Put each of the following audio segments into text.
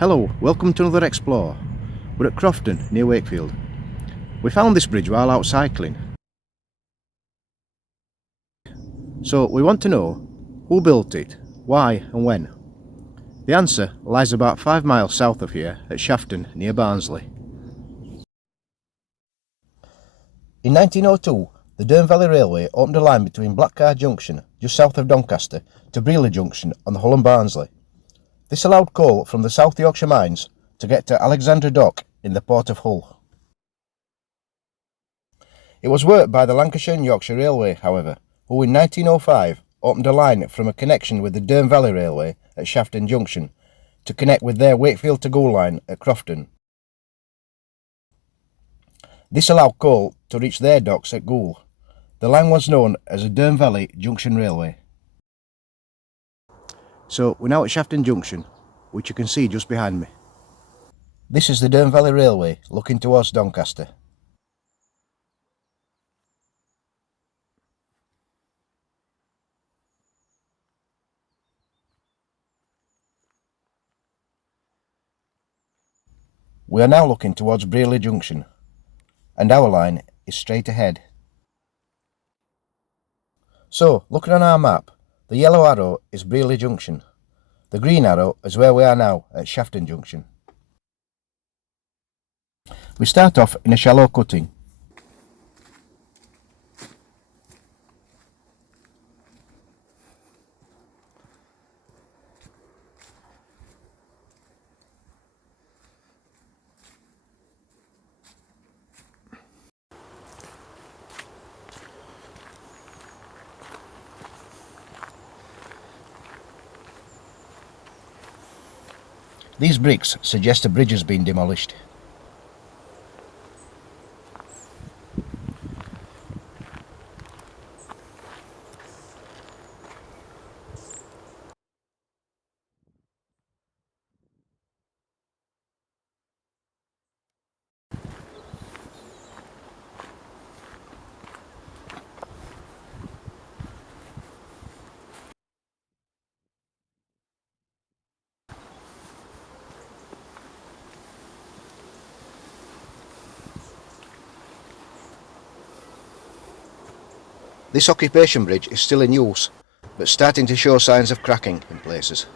Hello, welcome to another Explore. We're at Crofton, near Wakefield. We found this bridge while out cycling. So we want to know who built it, why and when. The answer lies about 5 miles south of here at Shafton, near Barnsley. In 1902, the Dearne Valley Railway opened a line between Junction, just south of Doncaster, to Brearley Junction on the Hull and Barnsley. This allowed coal from the South Yorkshire mines to get to Alexandra Dock in the port of Hull. It was worked by the Lancashire and Yorkshire Railway, however, who in 1905 opened a line from a connection with the Dearne Valley Railway at Shafton Junction to connect with their Wakefield to Goole line at Crofton. This allowed coal to reach their docks at Goole. The line was known as the Dearne Valley Junction Railway. So we're now at Shafton Junction, which you can see just behind me. This is the Dearne Valley Railway looking towards Doncaster. We are now looking towards Brearley Junction, and our line is straight ahead. So, looking on our map, the yellow arrow is Brearley Junction. The green arrow is where we are now at Shafton Junction. We start off in a shallow cutting. These bricks suggest a bridge has been demolished. This occupation bridge is still in use, but starting to show signs of cracking in places.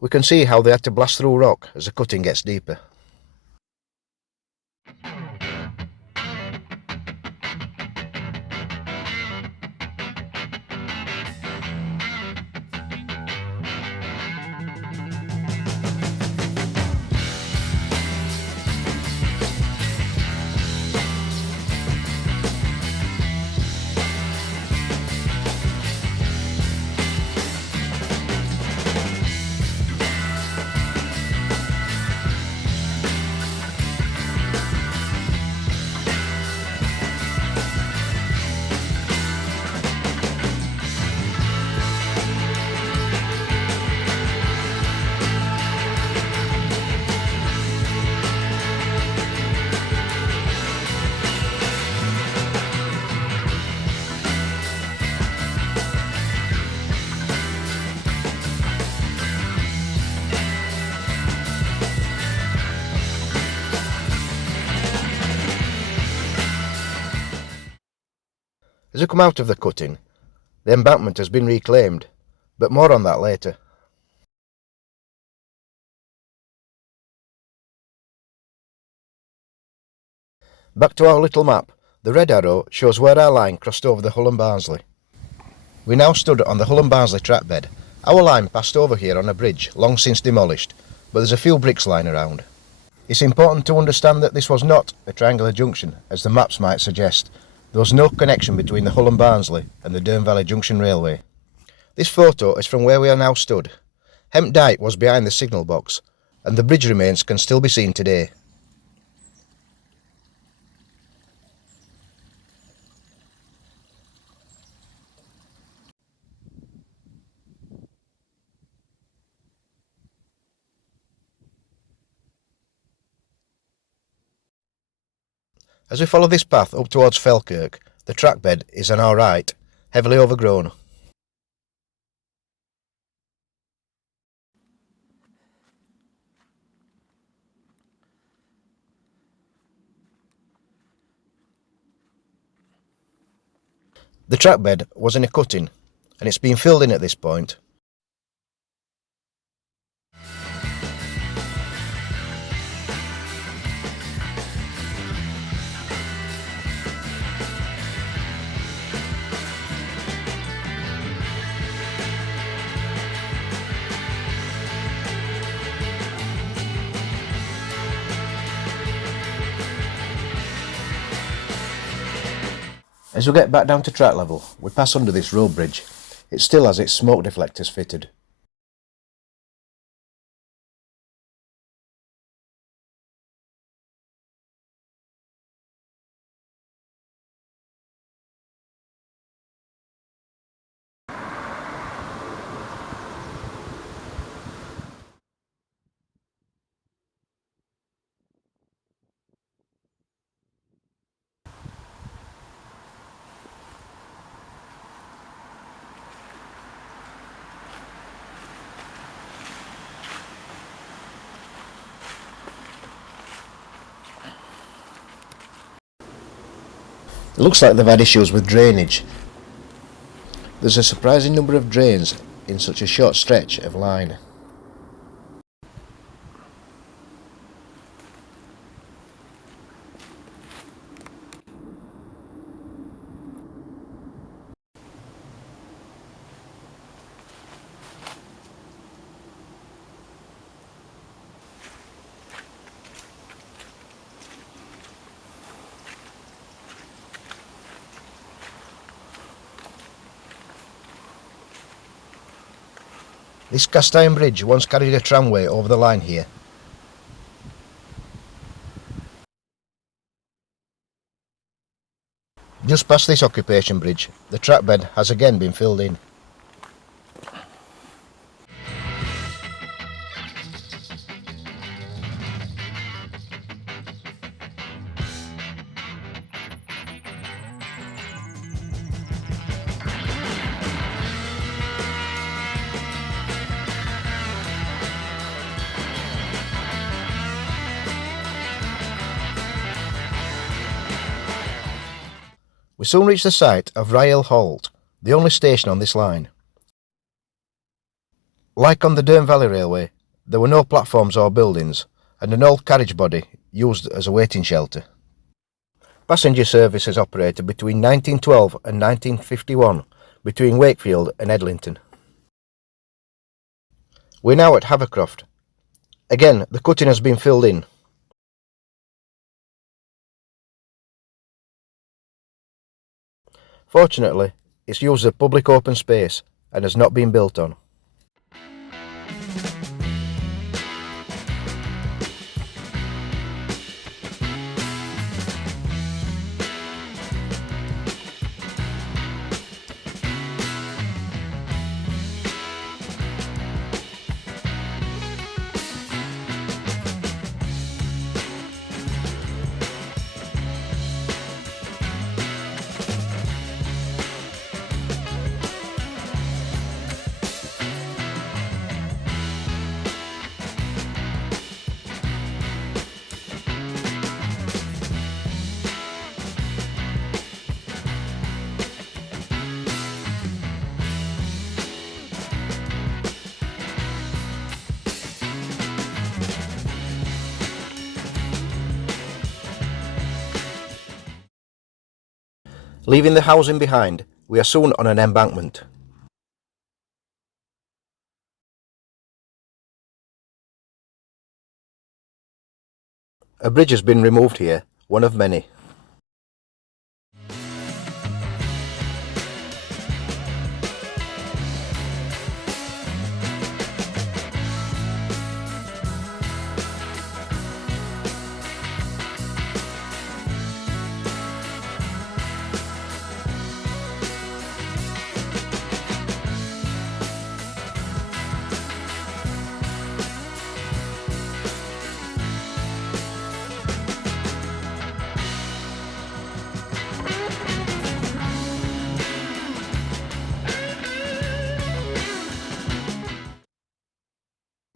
We can see how they had to blast through rock as the cutting gets deeper. As we come out of the cutting, the embankment has been reclaimed, but more on that later. Back to our little map, the red arrow shows where our line crossed over the Hull and Barnsley. We now stood on the Hull and Barnsley track bed. Our line passed over here on a bridge long since demolished, but there's a few bricks lying around. It's important to understand that this was not a triangular junction, as the maps might suggest. There was no connection between the Hull and Barnsley and the Dearne Valley Junction Railway. This photo is from where we are now stood. Hemp Dyke was behind the signal box, and the bridge remains can still be seen today. As we follow this path up towards Falkirk, the track bed is an alright, heavily overgrown. The track bed was in a cutting, and it's been filled in at this point. As we get back down to track level, we pass under this road bridge. It still has its smoke deflectors fitted. It looks like they've had issues with drainage. There's a surprising number of drains in such a short stretch of line. This cast iron bridge once carried a tramway over the line here. Just past this occupation bridge, the track bed has again been filled in. We soon reached the site of Ryle Halt, the only station on this line. Like on the Dearne Valley Railway, there were no platforms or buildings, and an old carriage body used as a waiting shelter. Passenger services operated between 1912 and 1951 between Wakefield and Edlington. We're now at Havercroft. Again, the cutting has been filled in. Fortunately, it's used as a public open space and has not been built on. Leaving the housing behind, we are soon on an embankment. A bridge has been removed here, one of many.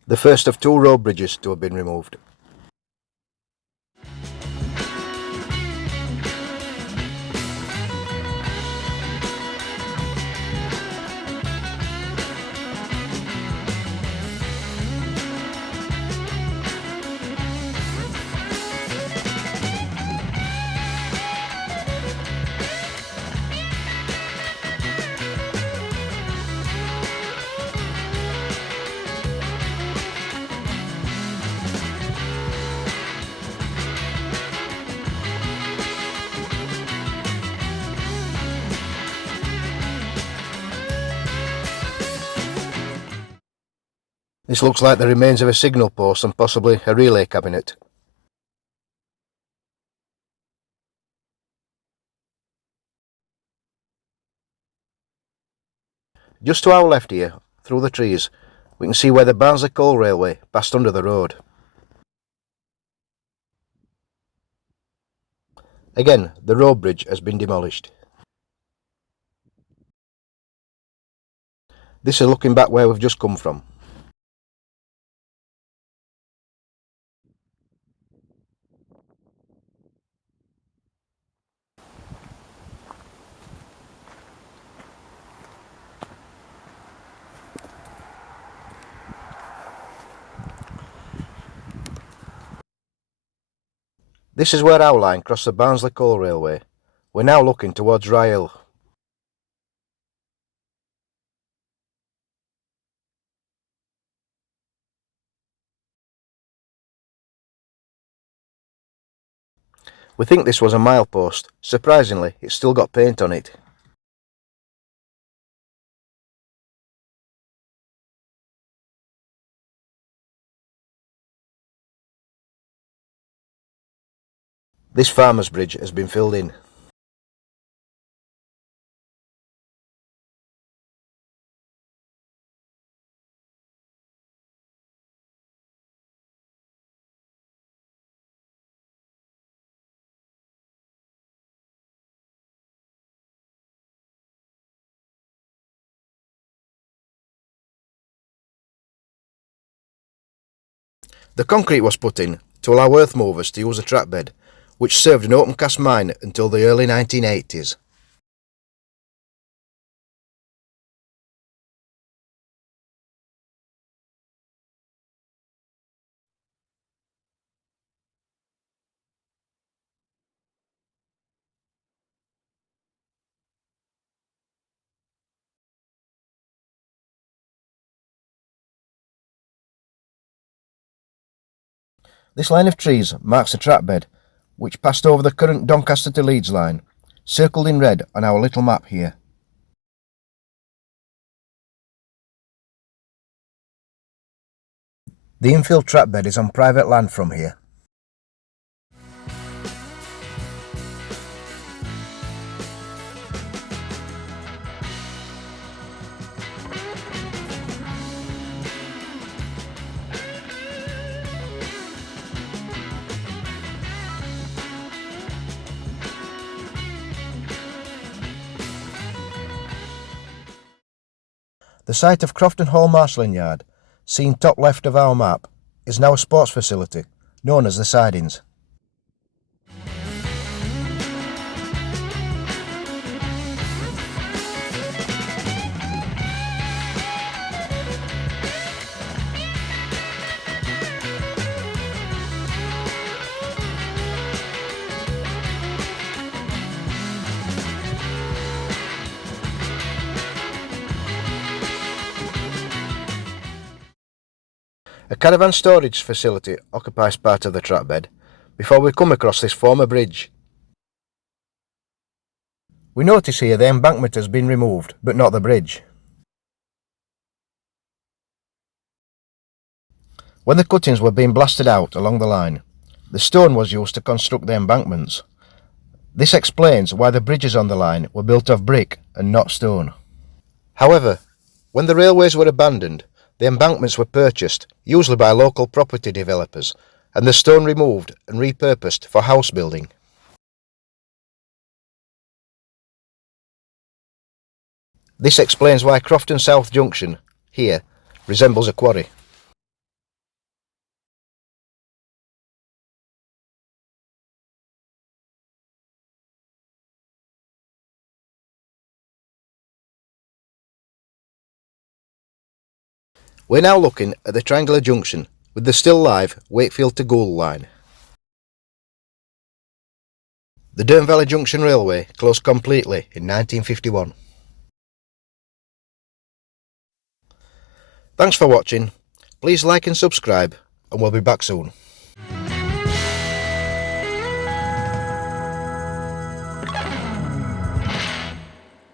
the first of 2 road bridges to have been removed. This looks like the remains of a signal post and possibly a relay cabinet. Just to our left here, through the trees, we can see where the Barnsley-Goole Railway passed under the road. Again, the road bridge has been demolished. This is looking back where we've just come from. This is where our line crossed the Barnsley-Goole Railway. We're now looking towards Rye Hill. We think this was a milepost. Surprisingly, it's still got paint on it. This farmer's bridge has been filled in. The concrete was put in to allow earth movers to use the track bed, which served an open cast mine until the early 1980s. This line of trees marks the track bed, which passed over the current Doncaster to Leeds line, circled in red on our little map here. The infilled track bed is on private land from here. The site of Crofton Hall Marshalling Yard, seen top left of our map, is now a sports facility, known as the Sidings. A caravan storage facility occupies part of the track bed before we come across this former bridge. We notice here the embankment has been removed, but not the bridge. When the cuttings were being blasted out along the line, the stone was used to construct the embankments. This explains why the bridges on the line were built of brick and not stone. However, when the railways were abandoned, the embankments were purchased, usually by local property developers, and the stone removed and repurposed for house building. This explains why Crofton South Junction, here, resembles a quarry. We're now looking at the triangular junction with the still live Wakefield to Goole line. The Dearne Valley Junction Railway closed completely in 1951. Thanks for watching. Please like and subscribe, and we'll be back soon.